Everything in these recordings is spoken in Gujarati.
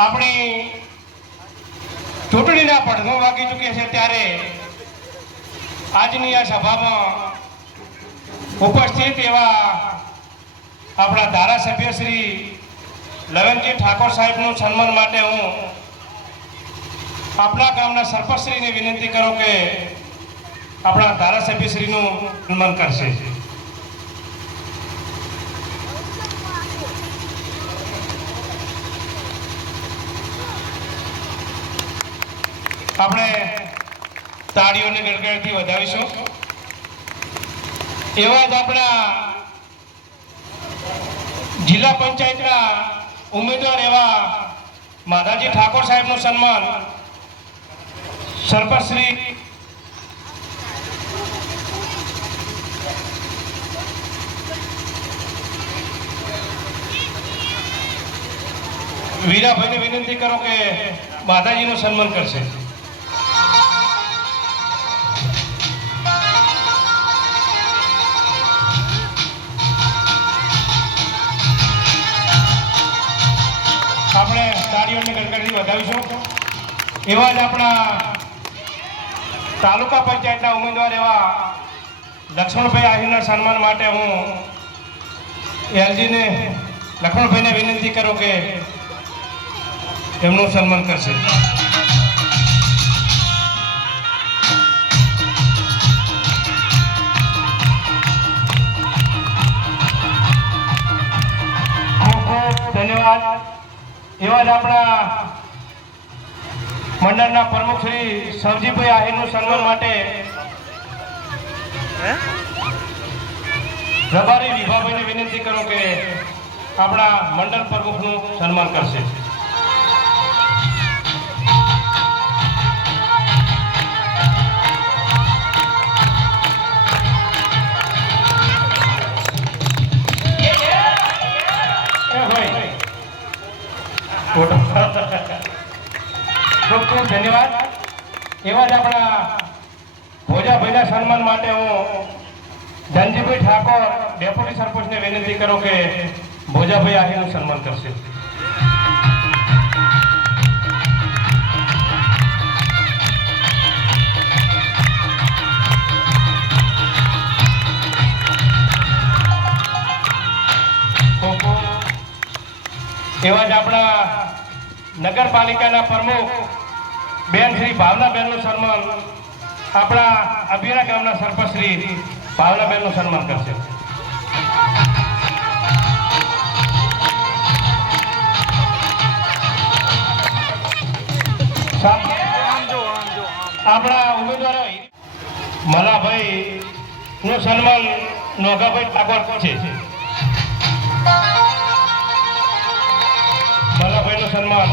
આપણી ચૂંટણીના પડઘો વાગી ચૂક્યા છે ત્યારે આજની આ સભામાં ઉપસ્થિત એવા આપણા ધારાસભ્ય શ્રી લવનજી ઠાકોર સાહેબનું સન્માન માટે હું આપણા ગામના સરપંચશ્રીને વિનંતી કરું કે આપણા ધારાસભ્યશ્રીનું સન્માન કરશે। આપણે તાળીઓની ગડગડથી વધાવીશું। એવા જ આપણા જિલ્લા પંચાયતના ઉમેદવાર એવા માધાજી ઠાકોર સાહેબનું સન્માન સરપંચ શ્રી વીરાભાઈને વિનંતી કરો કે માધાજીનું સન્માન કરશે। આપણે તાળીઓની ગડગડથી વધાવીશું। એવા જ આપણા તાલુકા પંચાયતના ઉમેદવાર એવા લક્ષ્મણભાઈ આહિરના સન્માન માટે હું એલજીને લક્ષ્મણભાઈને વિનંતી કરું કે એમનું સન્માન કરશે। ખૂબ ખૂબ ધન્યવાદ। એવા જ આપણા મંડળના પ્રમુખ શ્રી સવજીભાઈ આહિરનું સન્માન માટે રબારી વિભાભાઈને વિનંતી કરો કે આપણા મંડળ પ્રમુખનું સન્માન કરશે। ખૂબ ખૂબ ધન્યવાદ। એવા જ આપણા ભોજાભાઈના સન્માન માટે હું ધનજીભાઈ ઠાકોર ડેપ્યુટી સરપંચને વિનંતી કરું કે ભોજાભાઈ આહિરનું સન્માન કરશે। એવા જ આપણા નગરપાલિકાના પ્રમુખ બેન શ્રી ભાવનાબેનનું સન્માન આપણા અભિરા ગામના સરપંચ શ્રી ભાવનાબેનનું સન્માન કરશે। આપણા ઉમેદવાર મલાભાઈ નું સન્માન નોગાભાઈ ઠાકોર છે। મલાભાઈનું સન્માન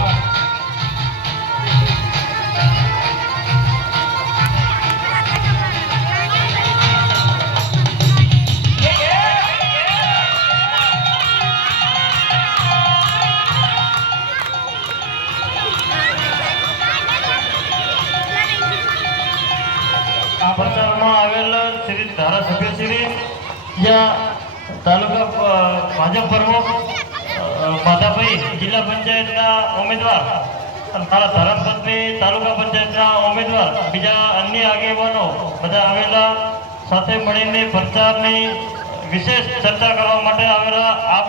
આ પ્રચારમાં આવેલ શ્રી ધારાસભ્ય શ્રી જ્યાં તાલુકા ભાજપ પ્રમુખ માધાભાઈ જિલ્લા પંચાયતના ઉમેદવાર મારા ધરમપત્ની તાલુકા પંચાયતના ઉમેદવાર બીજા અન્ય આગેવાનો બધા આવેલા સાથે મળીને પ્રચારની વિશેષ ચર્ચા કરવા માટે આવેલા આપ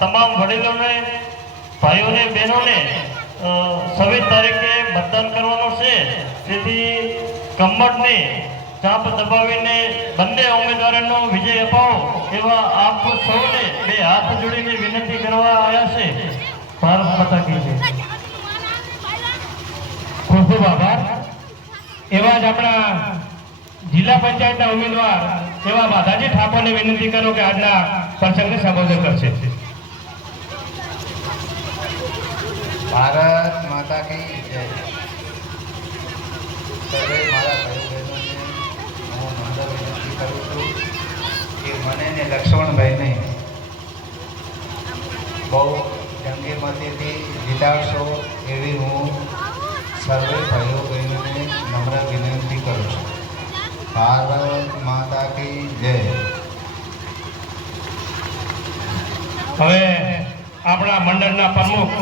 તમામ વડીલોને ભાઈઓને બહેનોને 26 તારીખે મતદાન કરવાનું છે। તેથી કમળને ચાપ દબાવીને બંને ઉમેદવારોનો વિજય અપાવો એવા આપ સૌને બે હાથ જોડીને વિનંતી કરવા આવ્યા છે। ભારત માતા કી જય। ખૂબ ખૂબ આભાર। એવા જ આપણા જિલ્લા પંચાયતના ઉમેદવાર એવા માધાજી ઠાકોરને વિનંતી કરો કે આજના પ્રસંગને સંબોધન કરશે। ભારત માતા કી જય। સર્વે મારા ભાઈ બહેનોને હું મંડળ વિનંતી કરું છું કે મને ને લક્ષ્મણભાઈને બહુ જંગી મતીથી જીતાડશો એવી હું સર્વે ભાઈઓ બહેનોને નમ્ર વિનંતી કરું છું। ભારત માતા કી જય। હવે આપણા મંડળના પ્રમુખ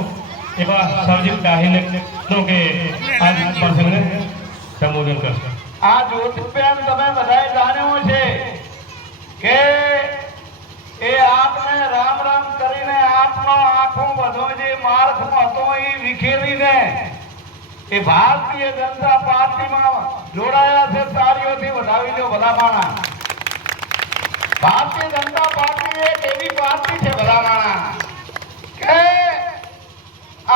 એવા સરજીત દાહીને નો કે આજ પ્રસંગને સંબોધન કરશે. આ જ્યોતિબેન તમે બધાએ જાણ્યું છે કે એ આપને રામ રામ કરીને આપનો આખું બધો જે માળખું હતો એ વિખેરીને એ ભારતીય જનતા પાર્ટીમાં જોડાયા છે. તાળીઓથી વધાવી લો ભલા માણા. ભારતીય જનતા પાર્ટી એક એવી પાર્ટી છે ભલા માણા કે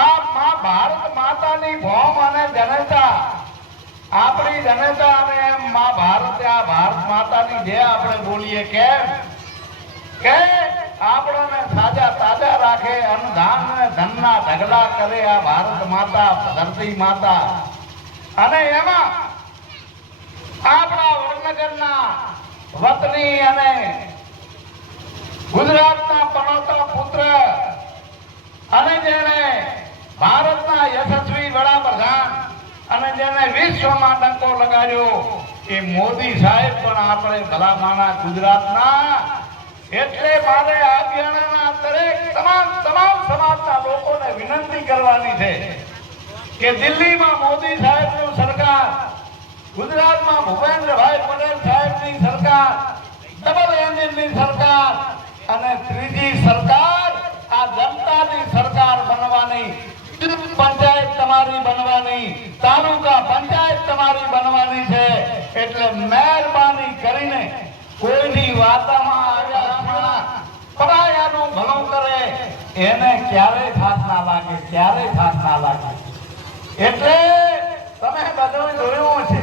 આ ભારત માતાની ભોમ અને જનતા આપણી જનતા અને એમ માં ભારત આ ભારત માતાની જે આપણે બોલીએ કેમ કે આપણને સાજા તાજા રાખે, અન્નધાન અને ધનના ઢગલા કરે આ ભારત માતા ધરતી માતા. અને એમાં આપણા વડનગરના વતની અને ગુજરાતના પનોતા પુત્ર અને જેને ભારતના યશસ્વી વડાપ્રધાન અને જેને વિશ્વમાં ડંકો લગાડ્યો એ મોદી સાહેબ પણ આપણે ભલા માણા ગુજરાતના. એટલે મારે આબિયાણાના દરેક તમામ સમાજના લોકોને વિનંતી કરવાની છે કે દિલ્હીમાં મોદી સાહેબનું સરકાર, ગુજરાતમાં ભૂપેન્દ્રભાઈ પટેલ સાહેબની સરકાર, ડબલ એન્જિનની સરકાર અને ત્રીજી સરકાર આ જનતાની સરકાર બનવાની. પંચાયત તમારી બનવાની, તાલુકા પંચાયત તમારી બનવાની છે. એટલે મહેરબાની કરીને કોઈની વાતમાં આવ્યા પરાયાનું ભલું કરે એને ક્યારેય થાક ના લાગે, ક્યારેય થાક ના લાગે. એટલે તમે બધું જોયું છે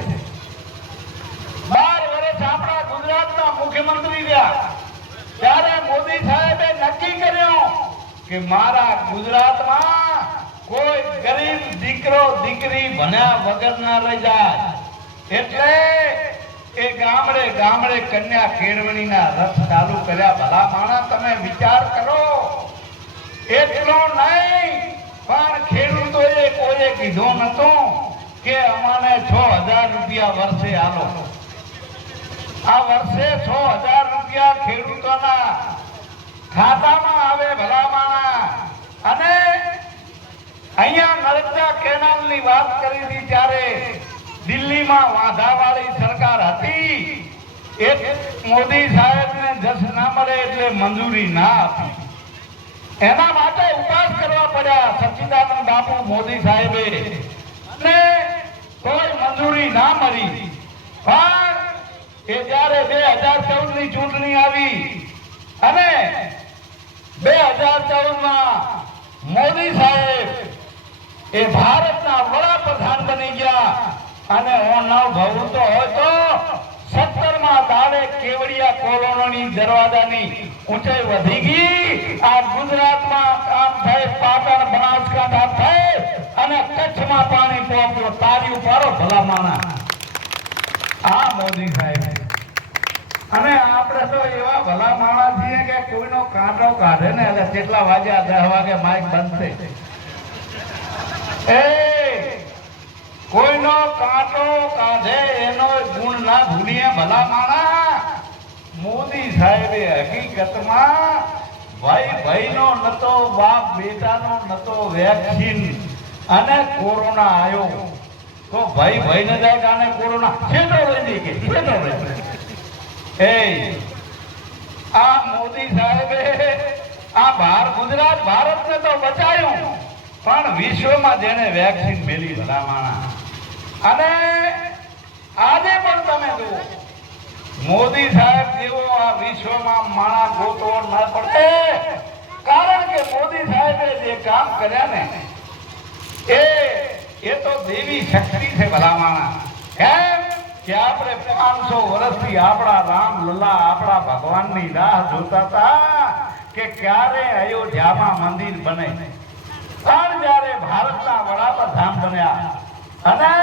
12 વર્ષ આપણા ગુજરાતના મુખ્યમંત્રી રહ્યા ત્યારે મોદી સાહેબે નક્કી કર્યું કે મારા ગુજરાતમાં કોઈ ગરીબ દીકરો દીકરી ભણ્યા વગર ના રહી જાય. એટલે એ ગામડે ગામડે કન્યા કેળવણીના રથ ચાલુ કર્યા. ભલા માણા તમે વિચાર કરો. એટલો નહીં પણ ખેડૂતોએ કોઈએ કીધું નતું કે અમાને 6000 રૂપિયા વર્ષે આલો. આ વર્ષે 6000 રૂપિયા ખેડૂતોના ખાતામાં આવે ભલા માણા. અને અહીંયા નર્મદા કેનાલની વાત કરી હતી ત્યારે દિલ્હીમાં વાંધાવાળી સરકાર હતી. એક મોદી સાહેબને જસ ના મળે એટલે મંજૂરી ના આપી. એના માટે ઉપવાસ કરવા પડ્યા સચ્ચિદાનંદ બાપુ મોદી સાહેબે અને કોઈ મંજૂરી ના મળી. પણ એ જ્યારે 2014 ની ચૂંટણી આવી અને 2014 માં મોદી સાહેબ એ ભારતના વડાપ્રધાન બની ગયા. અને હું ન ભવતો હોય તો 17માં દાડે કેવડિયા કોલોનીની દરવાજાની ઊંચાઈ વધી ગઈ. આ ગુજરાતમાં કામ થાય, પાટણ બનાસકાંઠા થાય અને કચ્છમાં પાણી પહોંચ્યો. તાળીઓ પાડો ભલા માણા. આ મોદી સાહેબ. અને આપણે તો એવા ભલા માણા છીએ કે કોઈનો કાંટો કાઢે ને એટલે કેટલા વાગ્યા 10 વાગે માઇક બંધ થઈ. કોઈનો કાંટો કાઢે એનો ગુણ ના ભૂલીએ ભલા માણા. મોદી સાહેબે હકીકતમાં ભાઈનો નતો, બાપ બેટાનો નતો વેક્સિન અને કોરોના આવ્યો તો ભાઈને જાય કે આને કોરોના છેટો લઈ ગઈ કે છેટો લઈ. આ મોદી સાહેબે આ ગુજરાત ભારતને તો બચાવ્યું પણ વિશ્વમાં જેને વેક્સિન મેલી ભલા માણા. અને આજે પણ તમે જુઓ મોદી સાહેબ જેવો આ વિશ્વમાં માણા ગોતવો ન પડે. કારણ કે મોદી સાહેબે જે કામ કર્યા ને એ તો દેવી શક્તિ છે ભલા માણા. કેમ કે આપણે 500 વર્ષથી આપણા રામ લલ્લા આપણા ભગવાનની રાહ જોતા હતા કે ક્યારે અયોધ્યામાં મંદિર બને. પણ જ્યારે ભારતના વડાપ્રધાન બન્યા અને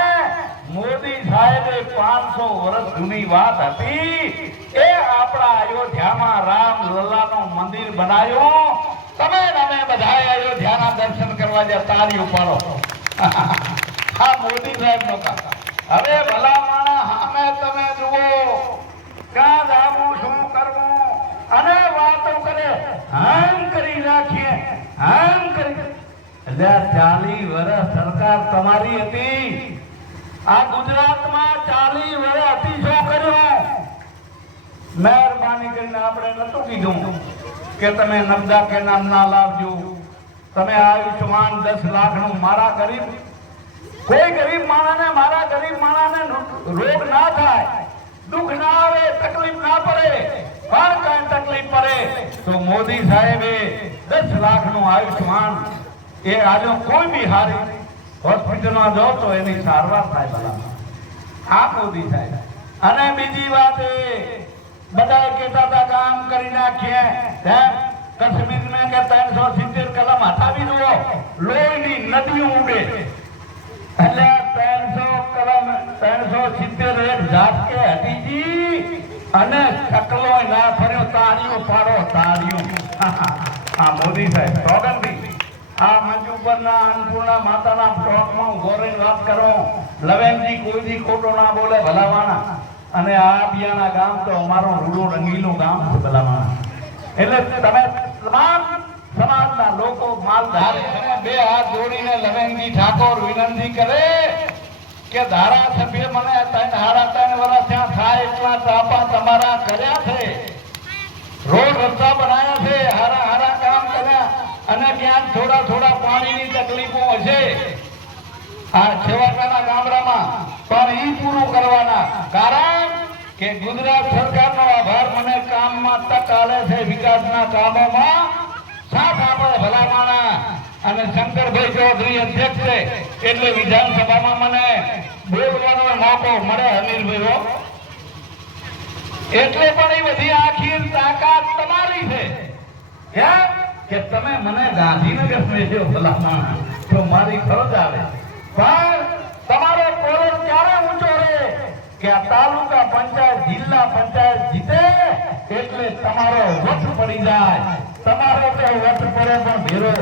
મોદી સાહેબે 500 વર્ષ જૂની વાત હતી એ આપણા અયોધ્યામાં રામ લલ્લાનું મંદિર બનાવ્યું. તમે બધા અયોધ્યાના દર્શન કરવા જ્યાં તાળી ઉપાડો. આ મોદી સાહેબનો કામ. હવે ભલા માણા સામે તમે જુઓ ક્યાં જાવું, શું કરવું અને વાતો કરે. હામ કરી રાખીએ, હામ કરી લે 40 વર્ષ સરકાર તમારી હતી આ ગુજરાતમાં 40 વર્ષ હતી શું કર્યું મહેરબાની કરીને આપણે નતું કીધું કે તમે નબદા કે નામ ના લાવજો તમે આયુષ્માન 10 લાખનું મારા ગરીબ કોઈ ગરીબ માણસને મારા ગરીબ માણસને રોગ ના થાય દુઃખ ના આવે તકલીફ ના પડે પણ કઈ તકલીફ પડે તો મોદી સાહેબે 10 લાખનું આયુષ્માન એ આજે કોઈ બી હારી હોસ્પિટલમાં જાઓ તો એની સારવાર થાય ભલામાં આ મોદી સાહેબ અને બીજી વાત એ બધા કહેતા હતા કામ કરી નાખીએ કાશ્મીર में કે 370 કલમ હટાવી દો લોહીની નદીઓ ઉડે એટલે 300 કલમ 370 એક ઝાટકે હટીજી અને ચકલો ના ફર્યો તાળીઓ પાડો તાળીઓ આ મોદી સાહેબ સોગંદી આ મંચ ઉપરના અન્નપૂર્ણા માતાના પ્લોટમાં ગોરે વાત કરો લવેનજી કોઈથી ખોટો ના બોલે ભલાવાના અને આ બિયાના ગામ તો અમારો રૂડો રંગીલું ગામ છે ભલાવાના એટલે તમે તમામ સમાજના લોકો માલધાર બે હાથ જોડીને લવેનજી ઠાકોર વિનંતી કરે કે ધારાસભ્ય મને 3.5 વર્ષ ત્યાં થાય એટલા ચાપા તમારા કર્યા છે રોડ રસ્તા બનાવ્યા છે હારા કામ કર્યા અને ક્યાંક થોડા પાણીની તકલીફો હશે આ છેવાડાના ગામડામાં પણ ઈ પૂરું કરવાના કારણ કે ગુજરાત સરકારનો આભાર મને કામમાં તક આલે છે વિકાસના કામોમાં સાથ આપે ભલામાણા અને શંકરભાઈ ચૌધરી અધ્યક્ષ છે એટલે વિધાનસભામાં મને બોલવાનો મોકો મળે અનિલભાઈ એટલે પણ એ બધી આખી તાકાત તમારી છે કેમ કે તમે મને ગાંધીનગર મેળ્યો ભલામાણા તો મારી ફરજ આવે પણ તમારો કોલર ક્યારે ઊંચો રહે કે આ તાલુકા પંચાયત જિલ્લા પંચાયત જીતે એટલે તમારો વટ પડી જાય તમારો તો વટ પડે પણ ભેરો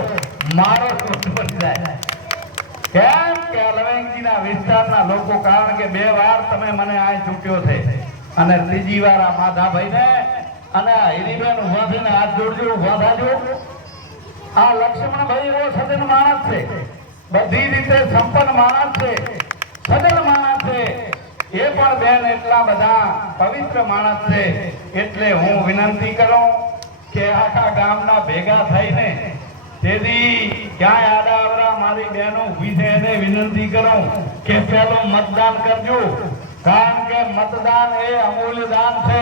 મારો વટ પડી જાય કેમ કે લવેંગીના વિસ્તારના લોકો કારણ કે 2 વાર તમે મને આ ચૂક્યો છે અને ત્રીજી વાર આ માધાભાઈને અને આ હિરીબેન ઉભા થઈને હાથ જોડજો ઉભા થાજો આ લક્ષ્મણભાઈ એવો સજ્જન માણસ છે બધી રીતે સંપન્ન માણસ છે સજ્જન માણસ છે એ પણ બેન એટલા બધા પવિત્ર માણસ છે એટલે હું વિનંતી કરું કે આખા ગામના ભેગા થઈને તેથી ક્યાંય આડાઅવડા મારી બહેનો ઊભી છે એને વિનંતી કરું કે પહેલું મતદાન કરજો કારણ કે મતદાન એ અમૂલ્ય દાન છે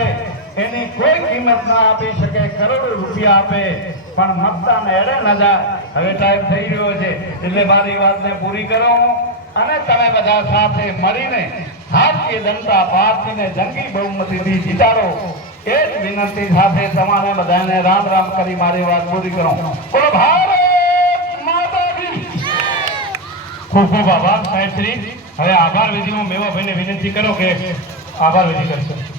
એની કોઈ કિંમત ના આપી શકે કરોડો રૂપિયા આપે પણ મતદાન એડે ન જાય હવે ટાઈમ થઈ રહ્યો છે એટલે મારી વાતને પૂરી કરો અને તમે બધા સાથે મળીને ભારતીય જનતા પાર્ટીને જંગી બહુમતીથી જીતાડો એ જ વિનંતી સાથે તમારે બધાને રામ રામ કરી મારી વાત પૂરી કરો બોલો ભારત માતા કી ખૂબ ખૂબ આભાર સાહેબ શ્રી હવે આભાર વિધિમાં મેવાભાઈને વિનંતી કરો કે આભાર વિધિ કરશે